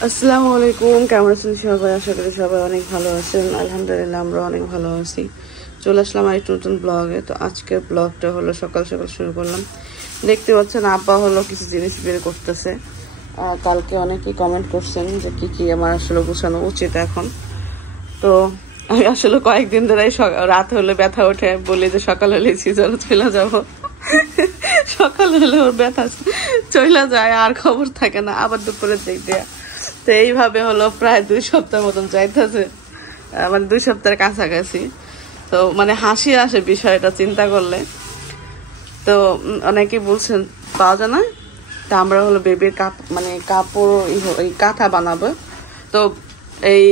আসসালামু আলাইকুম, কেমন আছেন সবাই? আশা করি সবাই অনেক ভালো আছেন। আলহামদুলিল্লাহ আমরা অনেক ভালো আছি। চলে আসলাম আর একটা নতুন ব্লগে। তো আজকের ব্লগটা হলো সকাল সকাল শুরু করলাম। দেখতে পাচ্ছেন আব্বা হলো কিছু জিনিস বের করতেছে। কালকে অনেকেই কমেন্ট করছেন যে কি কি আমার আসলে গোছানো উচিত এখন। তো আমি আসলে কয়েকদিন ধরে রাত হলে ব্যথা ওঠে, বলি যে সকাল হলে সিজন চলে যাবো। সকাল হলে ওর ব্যথা চলে যায়, আর খবর থাকে না, আবার দুপুরের দিক দেয়া। তো এইভাবে হলো প্রায় 2 সপ্তাহ মতন যাইতেছে, মানে 2 সপ্তাহের কাছাকাছি। তো মানে হাসি আসে বিষয়টা চিন্তা করলে। তো অনেকে বলছেন পাওয়া যায় না, তা আমরা হলো বেবির মানে কাপড় এই কাঁথা বানাবো। তো এই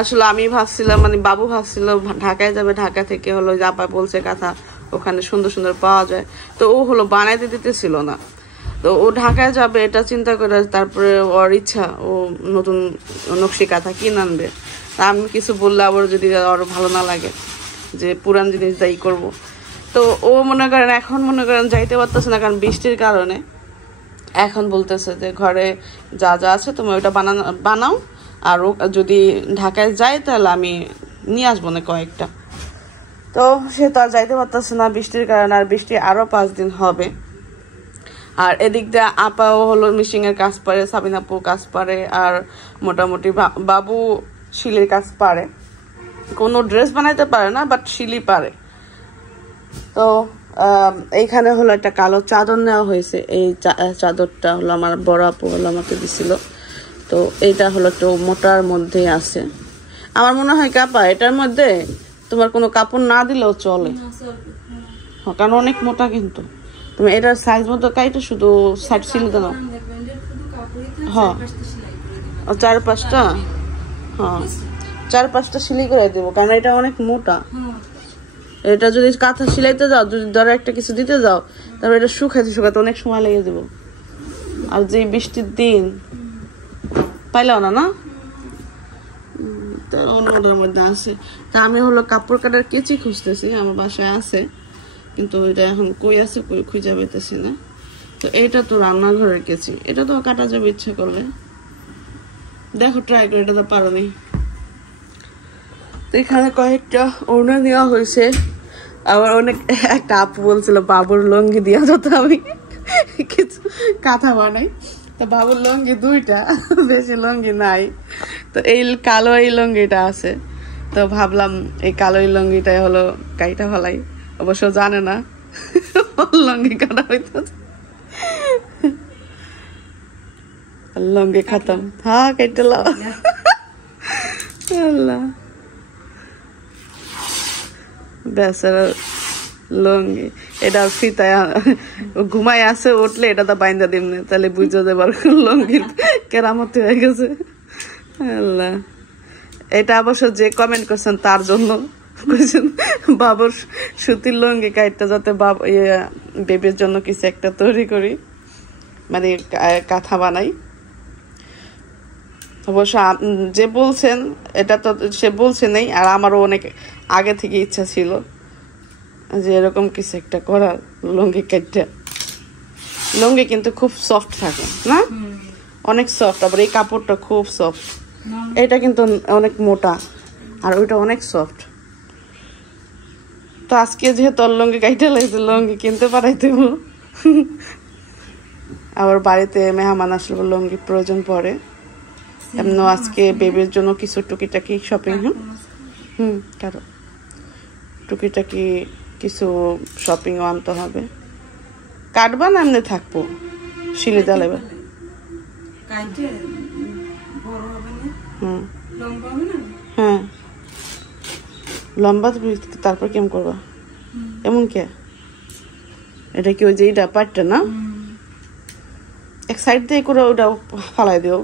আসলে আমি ভাবছিলাম, মানে বাবু ভাবছিল ঢাকায় যাবে, ঢাকা থেকে হলো জাপা বলছে কাঁথা ওখানে সুন্দর সুন্দর পাওয়া যায়। তো ও হলো বানাইতে দিতেছিল না। তো ও ঢাকায় যাবে এটা চিন্তা করে তারপরে ওর ইচ্ছা ও নতুন নকশি কাঁথা কিনে আনবে। আমি কিছু বললে আবার যদি ওর ভালো না লাগে যে পুরান জিনিস দায়ী করবো। তো ও মনে করেন এখন মনে করেন যাইতে পারতেছে না, কারণ বৃষ্টির কারণে। এখন বলতেছে যে ঘরে যা যা আছে তুমি ওইটা বানাও, আর ও যদি ঢাকায় যায় তাহলে আমি নিয়ে আসবো না কয়েকটা। তো সে তো আর যাইতে পারতেছে না বৃষ্টির কারণে, আর বৃষ্টি আরো 5 দিন হবে। আর এদিক দিয়ে আপাও হলো মিশিং এর কাজ পারে, সাবিনাপু কাজ পারে, আর মোটামুটি বাবু শিলির কাজ পারে। কোনো ড্রেস বানাইতে পারে না, বাট শিলি পারে। তো এইখানে হলো একটা কালো চাদর নেওয়া হয়েছে। এই চাদরটা হলো আমার বড় আপু হলো আমাকে দিছিল। তো এইটা হলো একটু মোটার মধ্যে আছে। আমার মনে হয় কাপা এটার মধ্যে তোমার কোনো কাপড় না দিলেও চলে, কারণ অনেক মোটা। কিন্তু তুমি এটার সাইজ মতো কাইটা শুধু সাইড সিলিতে নাও। হ্যাঁ 4-5টা, হ্যাঁ 4-5টা সিলাই করে দেবো, কারণ এটা অনেক মোটা। এটা যদি কাঁথা সিলাইতে যাও, যদি ধরো একটা কিছু দিতে যাও, তারপর এটা শুকাতে অনেক সময় লেগে দেবো। আর যে বৃষ্টির দিন পাইলাও না না অন্যটার মধ্যে আছে। তা আমি হলো কাপড় কাটার কেচি খুঁজতেছি, আমার বাসায় আছে, কিন্তু ওইটা এখন কই আছে কই খুঁজে পাইতেছি না। তো এটা তো রান্নাঘরের কেচি, এটা তো কাটা যাবে ইচ্ছে করলে। দেখো ট্রাই করে, এটা তো পারো নি। তো এখানে কয়েকটা ওড়না নেওয়া হয়েছে। আবার অনেক একটা আপু বলছিল বাবুর লঙ্গি দিয়া যত আমি কিছু কাঁথা বানাই। তো বাবুর লঙ্গি 2টা, বেশি লঙ্গি নাই। তো এই কালো এই লঙ্গিটা আছে। তো ভাবলাম এই কালো এই লঙ্গিটাই হলো কাইটা ফেলাই। অবশ্য জানে না লঙ্গি কাটা হইতেছে। লঙ্গি খাতাম, হ্যাঁ কেটে লাও। আল্লাহ বেচারা লঙ্গি, এটা ফিতায় ঘুমাই আছে, উঠলে এটা তো বাইন্দা দিম না, তাহলে বুঝতে দেবার লঙ্গির কেরামতি হয়ে গেছে। আল্লাহ, এটা অবশ্য যে কমেন্ট করছেন তার জন্য বাবুর সুতির লঙ্গি কাইটটা যাতে বেবির জন্য কিছু একটা তৈরি করি, মানে কাঁথা বানাই। অবশ্য যে বলছেন এটা তো সে বলছে নেই, আর আমারও অনেক আগে থেকে ইচ্ছা ছিল যে এরকম কিছু একটা করার। লুঙ্গি কাটটা লুঙ্গি কিন্তু খুব সফট থাকে না, অনেক সফট। আবার এই কাপড়টা খুব সফট, এটা কিন্তু অনেক মোটা, আর ওইটা অনেক সফট। তো আজকে যেহেতু লুঙ্গি কাইটে লাগছে, লুঙ্গি কিনতে পারাই দেব। আবার বাড়িতে মেহমান আসলে লুঙ্গি প্রয়োজন পড়ে। এমন আজকে বেবির জন্য কিছু টুকিটাকি শপিং, কারো টুকিটাকি কিছু শপিং আনতে হবে। কাটবা না এমনি থাকবো শিলি জ্বালাবে? হ্যাঁ লম্বা, তারপর কেমন করবা এমন কে? এটা কি ওই যে এইটা পাটটা না, এক সাইড দিয়ে করে ওটা ফালাই দিও।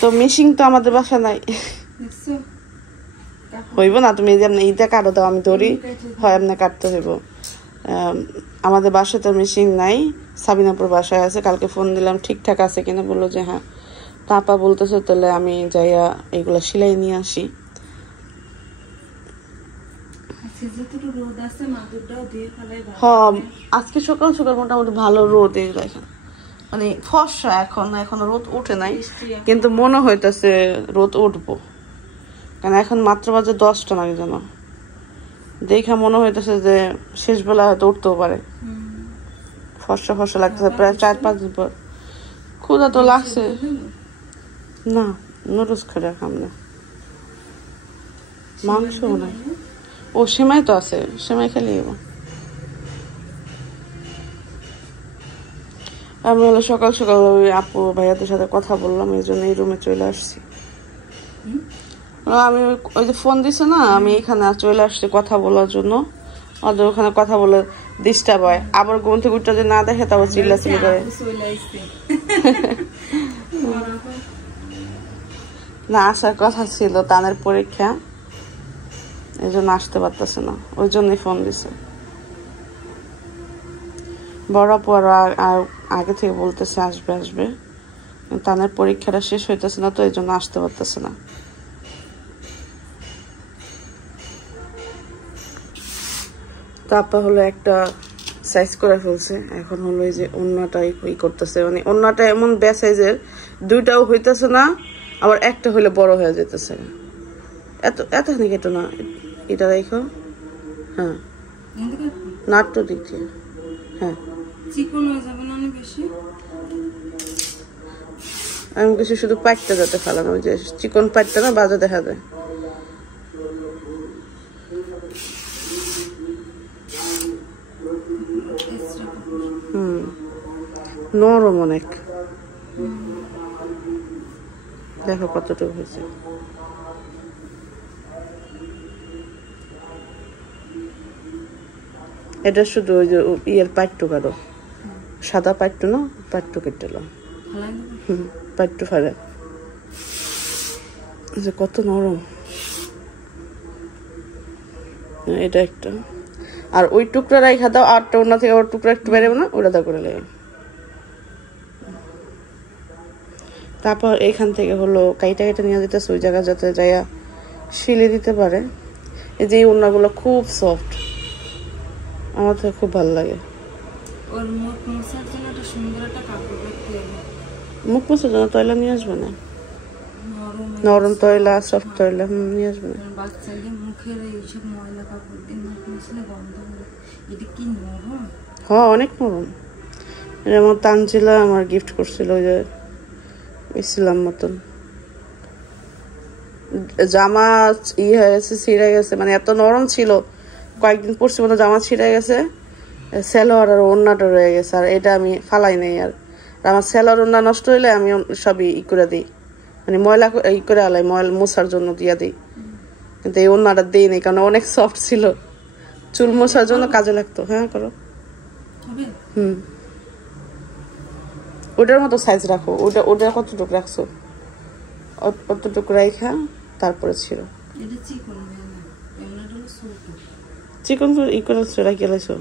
তো মেশিন তো আমাদের বাসা নাই, হইব না। তুমি যেমন এইটা কাটো দাও, আমি ধরি, হয় এমনি কাটতে হইব। আমাদের বাসায় তো মেশিন নাই, সাবিনাপুর বাসায় আছে। কালকে ফোন দিলাম ঠিকঠাক আছে কিনা, বললো যে হ্যাঁ। পাপা বলতেছে তাহলে আমি যাইয়া এগুলো সেলাই নিয়ে আসি। হ্যাঁ আজকে সকাল সকাল মোটামুটি ভালো রোদ এই দেখেন মানে ফর্সা এখন রোদ উঠে নাই কিন্তু মনে হইতেছে রোদ উঠবো কারণ এখন মাত্র বাজে 10টা নাকি যেন দেখে মনে হইতেছে যে শেষ বেলা হয়তো উঠতেও পারে ফর্সা ফর্সা লাগতেছে প্রায় 4-5 দিন পর ক্ষুধা তো লাগছে না নুডলস খাওয়া খাম না মাংস নাই ও সেমাই তো আছে সেমাই খেলে আমি হলো সকাল সকাল ওই আপু ভাইয়াদের সাথে কথা বললাম এই জন্য এই রুমে চলে আসছি আমি ওই যে ফোন দিছে না আমি এখানে চলে আসছি কথা বলার জন্য ওদের ওখানে কথা বলে ডিস্টার্ব হয় আবার ঘুম থেকে উঠতে যদি না দেখে তারপর চিল্লাচিল্লি করে না আসার কথা ছিল তানের পরীক্ষা এই জন্য আসতে পারতেছে না ওই জন্যই ফোন দিছে বড় আপু আর আগে থেকে বলতেছে আসবে আসবে তানের পরীক্ষাটা শেষ হইতেছে না তো এই জন্য আসতে পারতেছে না তারপর হলো একটা সাইজ করে ফেলছে এখন হলো এই যে ওন্নাটাই করতেছে মানে ওন্নাটা এমন বে সাইজের দুইটাও হইতেছে না আবার একটা হইলে বড় হয়ে যেতেছে এতখানি কেটো না এটা দেখো হ্যাঁ নাট্য দিক দিয়ে হ্যাঁ চিকন হয়ে যাবে না অনেক বেশি আমি কিছু শুধু পাইটটা যাতে ফেলানো ওই যে চিকন পাইটটা না বাজে দেখা যায় নরম অনেক দেখো কতটুকু হয়েছে এটা শুধু ওই যে ইয়ের পাইট্টু কারো সাদা পাইট্টু না পাইট্টু কেটে পাইট্টু ফেলে যে কত নরম এটা একটা আর ওই টুকরা রাইখা দাও আটটা ওনা থেকে আবার টুকরা একটু বেরোবে না ওটা দা করে লেগে তারপর এইখান থেকে হলো কাইটা নিয়ে যেতেছে ওই জায়গা যাতে যাইয়া শিলে দিতে পারে এই যে ওড়নাগুলো খুব সফট আমার তো খুব ভালো লাগে মুখ মোছার জন্য তয়লা নিয়ে আসবে না নরম তয়লা সফট তয়লা নিয়ে আসবে না হ্যাঁ অনেক নরম এটা আমার তানজিলা আমার গিফট করছিল ওই যে ইসলাম মতন জামা হয়ে গেছে ছিঁড়ে গেছে মানে এত নরম ছিল কয়েকদিন পরছি মতো জামা ছিঁড়ে গেছে সেলোয়ার আর ওড়নাটা রয়ে গেছে আর এটা আমি ফালাই নাই আর আমার সেলোয়ার ওড়না নষ্ট হইলে আমি সবই করে দিই মানে ময়লা করে আলাই ময়লা মোছার জন্য দিয়া দিই কিন্তু এই ওড়নাটা দিই নাই কারণ অনেক সফট ছিল চুল মোছার জন্য কাজে লাগতো হ্যাঁ করো ওটার মতো সাইজ রাখো ওটা কতটুকু রাখছো অতটুকু রাইখা তারপরে ছিল চিকন ই করে রাখি লাইছো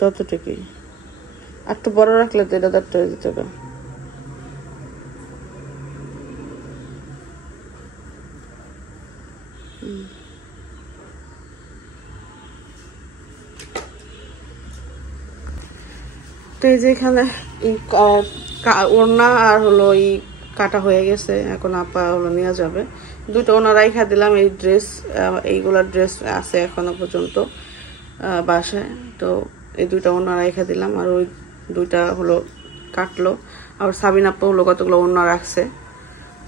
ততটুকুই আর একটু বড় রাখলে তো এটা দাঁড়টা দিতে হবে তো এই যে এখানে ওড়না আর হলো এই কাটা হয়ে গেছে এখন আপা হলো নিয়ে যাবে দুটো ওনা রাইখা দিলাম এই ড্রেস এইগুলা ড্রেস আছে এখনো পর্যন্ত বাসায় তো এই দুইটা ওনা রাইখা দিলাম আর ওই দুইটা হলো কাটলো আর সাবিন আপা হলো কতগুলো ওনা রাখছে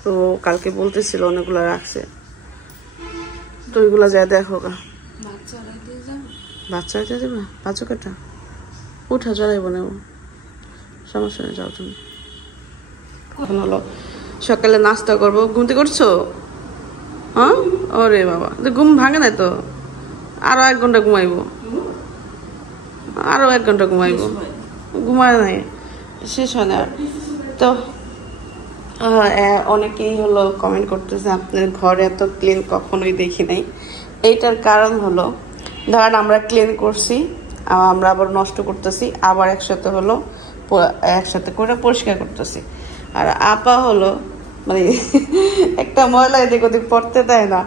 তো কালকে বলতেছিল অনেকগুলো রাখছে তো ওইগুলা যা দেখো বাচ্চা দিয়ে যাবে বাচ্চা কাটা উঠা জড়াইব না সমস্যা নেই যাও তুমি এখন হলো সকালে নাস্তা করবো ঘুমতে করছো হ্যাঁ ওরে বাবা ঘুম ভাঙে নাই তো আরো 1 ঘন্টা ঘুমাইবো আরো 1 ঘন্টা ঘুমাইবো ঘুমায় নাই শেষ হয় না তো অনেকেই হলো কমেন্ট করতেছে আপনার ঘর এত ক্লিন কখনোই দেখি নাই এইটার কারণ হলো ধরেন আমরা ক্লিন করছি আমরা আবার নষ্ট করতেছি আবার একসাথে করে পরিষ্কার করতেছি আর আপা হলো মানে একটা ময়লা এদিক ওদিক পড়তে দেয় না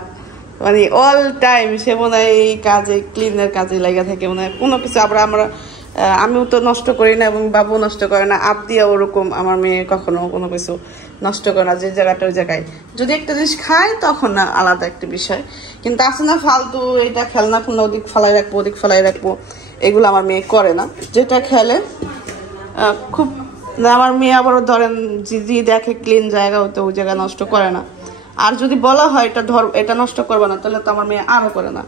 মানে অল টাইম সে মনে হয় এই কাজে ক্লিনের কাজে লাগা থাকে, মনে হয় কোনো কিছু। আবার আমিও তো নষ্ট করি না এবং বাবু নষ্ট করে না, আবদিয়া ওরকম। আমার মেয়ে কখনো কোনো কিছু নষ্ট করে না, যে জায়গাটা ওই জায়গায়। যদি একটা জিনিস খায় তখন না আলাদা একটা বিষয়, কিন্তু আছে না ফালতু এটা খেলনা ফুলনা ওদিক ফালাই রাখবো ওদিক ফালাই রাখবো, এগুলো আমার মেয়ে করে না। যেটা খেলে খুব, আমার মেয়ে আবারও ধরেন যদি দেখে ক্লিন জায়গা হতো ওই জায়গা নষ্ট করে না। আর যদি বলা হয় এটা নষ্ট করবে না, তাহলে তো আমার মেয়ে আরো করে না।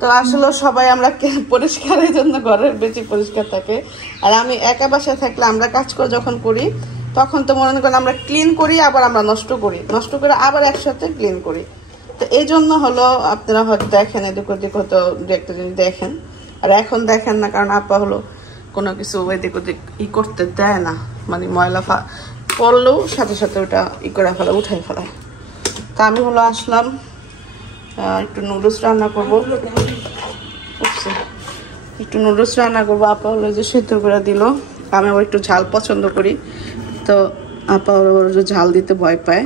তো আসলে সবাই আমরা পরিষ্কারের জন্য ঘরের বেশি পরিষ্কার থাকে। আর আমি একা বাসায় থাকলে আমরা কাজ করে যখন করি তখন তো মনে করেন আমরা ক্লিন করি, আবার আমরা নষ্ট করে আবার একসাথে ক্লিন করি। তো এই জন্য হলো আপনারা হয়তো দেখেন এদিক ওদিক হয়তো দু একটা জিনিস দেখেন, আর এখন দেখেন না, কারণ আপা হলো কোনো কিছু এদিক ওদিক করতে দেয় না, মানে ময়লা পড়লেও সাথে সাথে ওটা করে ফেলা, উঠাই ফেলায়। তা আমি হলো আসলাম একটু নুডলস রান্না করবো, আপা হলো যে সেদ্ধ করে দিল। আমি আবার একটু ঝাল পছন্দ করি, তো আপা আবার যে ঝাল দিতে ভয় পায়,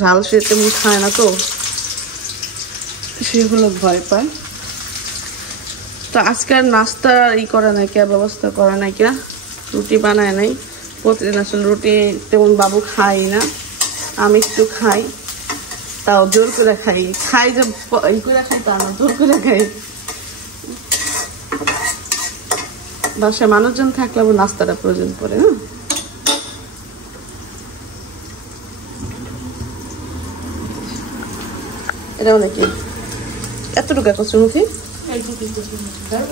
ঝাল সে তেমন খায় না, তো সেগুলো ভয় পায়। তো আজকের নাস্তা করে নাই কে, ব্যবস্থা করে নাই কে, রুটি বানায় নাই। প্রতিদিন আসলে রুটি তেমন বাবু খাই না, আমি একটু খাই, তাও জোর করে খাই যে করে খাই তা না, জোর করে খাই। বাসায় মানুষজন থাকলে আবার নাস্তাটা প্রয়োজন পড়ে না। এটা অনেকে এতটুকু কচুরমুখী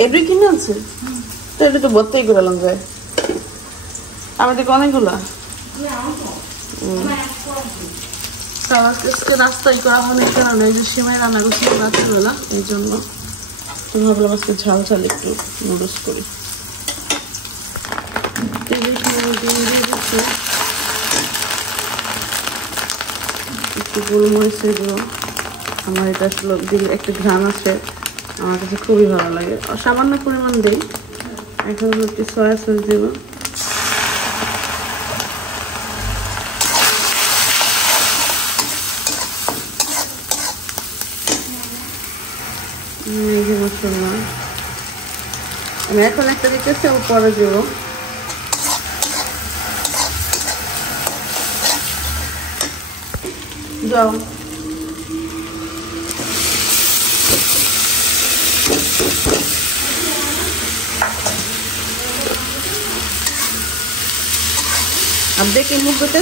এভরি কিনে আনছে, তো এটা তো ভর্তিই করে আলাম যায় আমাদের অনেকগুলা। আজকে নাস্তাই করা অনেক কারণে এই যে সেমাই রান্না করছি রাত্রিবেলা, এই জন্য ভাবলাম আজকে ঝাল ঝাল একটু নুডলস করি। একটু গোলমরিচের গুঁড়ো, আমার এটা আসলে দিলে একটা ঘ্রাণ আছে, আমার কাছে খুবই ভালো লাগে। সামান্য পরিমাণ দিই, এখন একটু সয়া সস দেব। মশলা আমি এখন একটা দিতেছি, পরে দেবো। যাও अब देखिए मुख धोते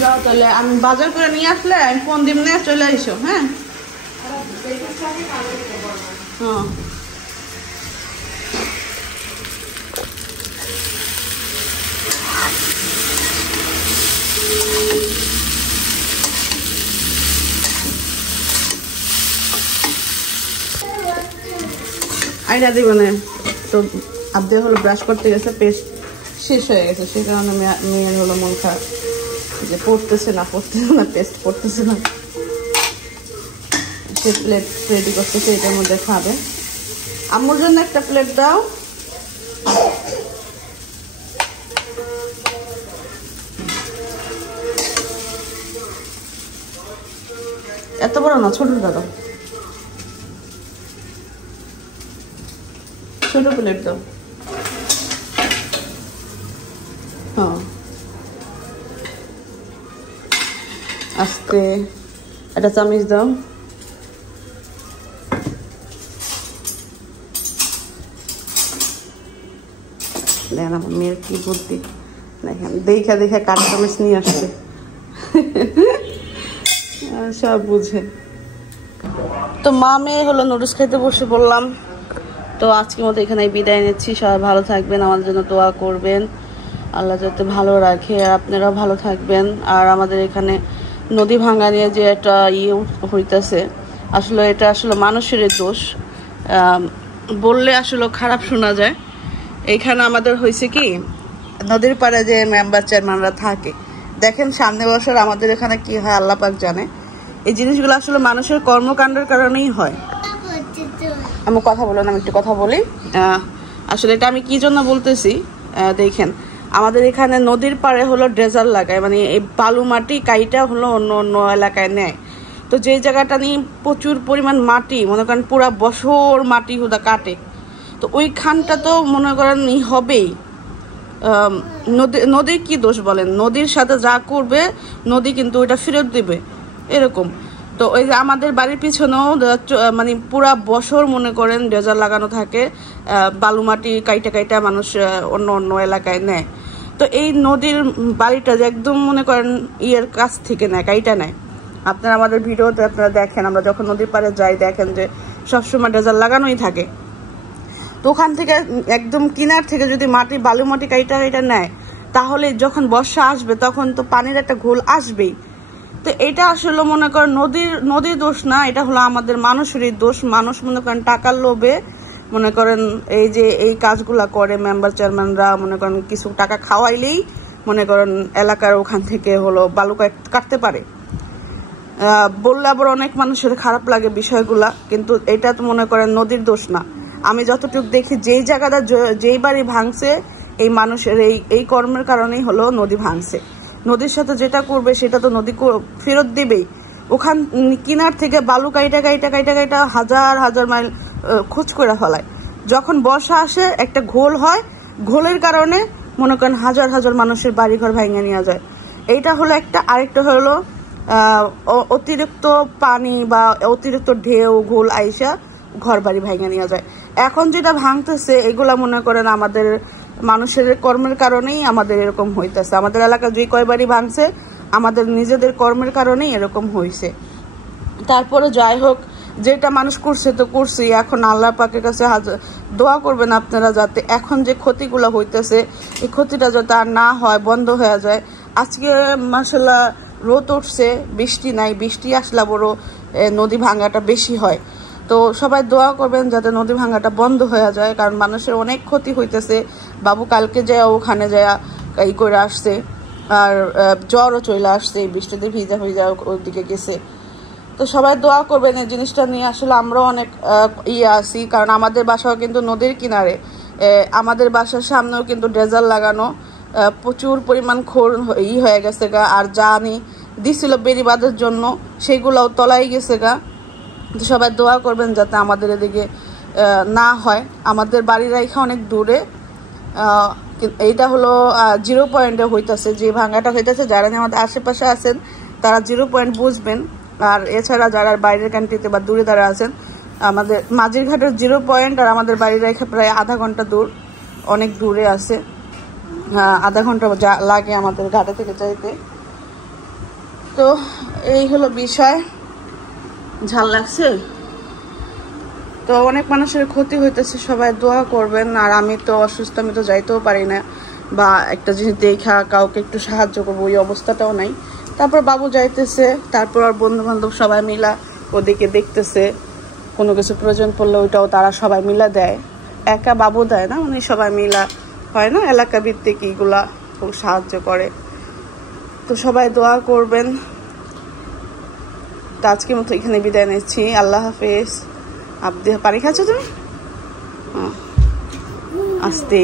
যাও তাহলে আমি বাজার করে নিয়ে আসলে আমি ফোন দিব না, চলে আইসো। হ্যাঁ হ্যাঁ আইনা দিব না। তো আব্দে হলো ব্রাশ করতে গেছে, পেস্ট শেষ হয়ে গেছে, সেই কারণে মেয়ের হলো মন খারাপ যে পড়তেছে না পেস্ট পড়তেছে না। সে প্লেট রেডি করতেছে, এটার মধ্যে খাবে। আম্মুর জন্য একটা প্লেট দাও। এত বড় না, ছোটটা দাও, ছোট প্লেট দাও। হ্যাঁ আস্তে একটা চামচ দাও। দেখেন আমার মেয়ের কি বুদ্ধি, দেখেন দেখা কাঠ চামচ নিয়ে আসছে, সব বুঝে। তো মা মেয়ে হলো নুডলস খেতে বসে বললাম। তো আজকের মতো এখানে বিদায় নিচ্ছি, সবাই ভালো থাকবেন, আমাদের জন্য দোয়া করবেন, আল্লাহ যাতে ভালো রাখে, আর আপনারাও ভালো থাকবেন। আর আমাদের এখানে নদী ভাঙা নিয়ে যে একটা হইতেছে, আসলে এটা আসলে মানুষের দোষ, বললে আসলে খারাপ শোনা যায়। এইখানে আমাদের হয়েছে কি, নদীর পাড়ে যে মেম্বার চেয়ারম্যানরা থাকে, দেখেন সামনে বছর আমাদের এখানে কি হয় আল্লাহ পাক জানে। এই জিনিসগুলো আসলে মানুষের কর্মকাণ্ডের কারণেই হয়। আমি কথা বলো না, আমি একটু কথা বলি। আসলে এটা আমি কি জন্য বলতেছি, দেখেন আমাদের এখানে নদীর পাড়ে হলো ড্রেজার লাগায়, মানে এই বালু মাটি কাইটা হলো অন্য অন্য এলাকায় নেয়। তো যে জায়গাটা নিয়ে প্রচুর পরিমাণ মাটি, মনে করেন পুরা বছর মাটি হুদা কাটে, তো ওইখানটা তো মনে করেন হবেই। নদীর কি দোষ বলেন? নদীর সাথে যা করবে নদী কিন্তু ওইটা ফেরত দিবে, এরকম। তো ওই যে আমাদের বাড়ির পিছনেও মানে পুরা বছর মনে করেন ড্রেজার লাগানো থাকে, বালু মাটি কাইটা কাইটা মানুষ অন্য অন্য এলাকায় নেয়। তো এই নদীর বাড়িটা যে একদম মনে করেন ইয়ের কাছ থেকে নেয়, কাইটা নেয়। আপনারা আমাদের ভিডিওতে আপনারা দেখেন, আমরা যখন নদীর পাড়ে যাই দেখেন যে সবসময় ড্রেজার লাগানোই থাকে। তো ওখান থেকে একদম কিনার থেকে যদি মাটি বালু মাটি কাইটা কাইটা নেয়, তাহলে যখন বর্ষা আসবে তখন তো পানির একটা ঘোল আসবেই। তো এটা আসলে মনে করেন নদীর দোষ না, এটা হলো আমাদের মানুষেরই দোষ। মানুষ মনে করেন টাকার লোভে মনে করেন এই যে এই কাজগুলা করে, মেম্বার চেয়ারম্যানরা মনে করেন কিছু টাকা খাওয়াইলেই মনে করেন এলাকার ওখান থেকে হলো বালু কাটতে পারে। বললে আবার অনেক মানুষের খারাপ লাগে বিষয়গুলা, কিন্তু এটা তো মনে করেন নদীর দোষ না। আমি যতটুকু দেখি যেই জায়গাটা যেই বাড়ি ভাঙছে, এই মানুষের এই কর্মের কারণেই হলো নদী ভাঙছে। নদীর সাথে যেটা করবে সেটা তো নদী ফেরত দিবেই। ওখান কিনার থেকে বালু কাইটা কাইটা কাইটা কাইটা হাজার হাজার মাইল খোঁজ করে ফেলায়। যখন বর্ষা আসে একটা ঘোল হয়, ঘোলের কারণে মনে করেন হাজার হাজার মানুষের বাড়িঘর ভাঙিয়ে নেওয়া যায়। এইটা হলো একটা। আরেকটা হলো অতিরিক্ত পানি বা অতিরিক্ত ঢেউ ঘোল আইসা ঘর বাড়ি ভাঙিয়ে নেওয়া যায়। এখন যেটা ভাঙতেছে এগুলা মনে করেন আমাদের মানুষের কর্মের কারণেই আমাদের এরকম হইতেছে। আমাদের এলাকা যে কয় বাড়ি ভাঙছে আমাদের নিজেদের কর্মের কারণেই এরকম হয়েছে। তারপরে যাই হোক, যেটা মানুষ করছে তো করছি, এখন আল্লাহ পাকের কাছে দোয়া করবেন আপনারা, যাতে এখন যে ক্ষতিগুলো হইতেছে এই ক্ষতিটা যাতে আর না হয়, বন্ধ হয়ে যায়। আজকে মাশাআল্লাহ রোদ উঠছে, বৃষ্টি নাই, বৃষ্টি আসলে বড় নদী ভাঙাটা বেশি হয়। তো সবাই দোয়া করবেন যাতে নদী ভাঙাটা বন্ধ হয়ে যায়, কারণ মানুষের অনেক ক্ষতি হইতেছে। বাবু কালকে যায় ওখানে যায় এই করে আসছে, আর জ্বরও চলে আসছে, বৃষ্টিতে ভিজা ভিজা ওইদিকে গেছে। তো সবাই দোয়া করবেন এই জিনিসটা নিয়ে। আসলে আমরাও অনেক আছি, কারণ আমাদের বাসাও কিন্তু নদীর কিনারে, আমাদের বাসার সামনেও কিন্তু ড্রেজার লাগানো, প্রচুর পরিমাণ হয়ে গেছে গা। আর যা আনি দিছিল বেড়িবাঁধের জন্য সেগুলোও তলায় গেছে গা। তো সবাই দোয়া করবেন যাতে আমাদের এদিকে না হয়। আমাদের বাড়ির রেখা অনেক দূরে, এইটা হলো 0 পয়েন্টে হইতেছে, যে ভাঙাটা হইতেছে। যারা আমাদের আশেপাশে আছেন তারা 0 পয়েন্ট বুঝবেন। আর এছাড়া যারা বাইরের কান্ট্রিতে বা দূরে যারা আছেন, আমাদের মাঝিরঘাটের 0 পয়েন্ট আর আমাদের বাড়ির রেখা প্রায় আধা ঘন্টা দূর, অনেক দূরে আছে। আধা ঘন্টা লাগে আমাদের ঘাটে থেকে যাইতে। তো এই হলো বিষয়। ঝাল লাগছে তো অনেক মানুষের ক্ষতি হইতেছে, সবাই দোয়া করবেন। আর আমি তো অসুস্থ, আমি তো যাইতেও পারি না, বা একটা জিনিস দেখা কাউকে একটু সাহায্য করবো ওই অবস্থাটাও নাই। তারপর বাবু যাইতেছে, তারপর আর বন্ধু বান্ধব সবাই মিলা ওদিকে দেখতেছে, কোনো কিছু প্রয়োজন পড়লে ওইটাও তারা সবাই মিলা দেয়, একা বাবু দেয় না, উনি সবাই মিলা হয় না এলাকা ভিত্তিক এইগুলা খুব সাহায্য করে। তো সবাই দোয়া করবেন। তো আজকের মতো এখানে বিদায় নিচ্ছি, আল্লাহ হাফেজ। পানি খাচ্ছ তুমি? আস্তে।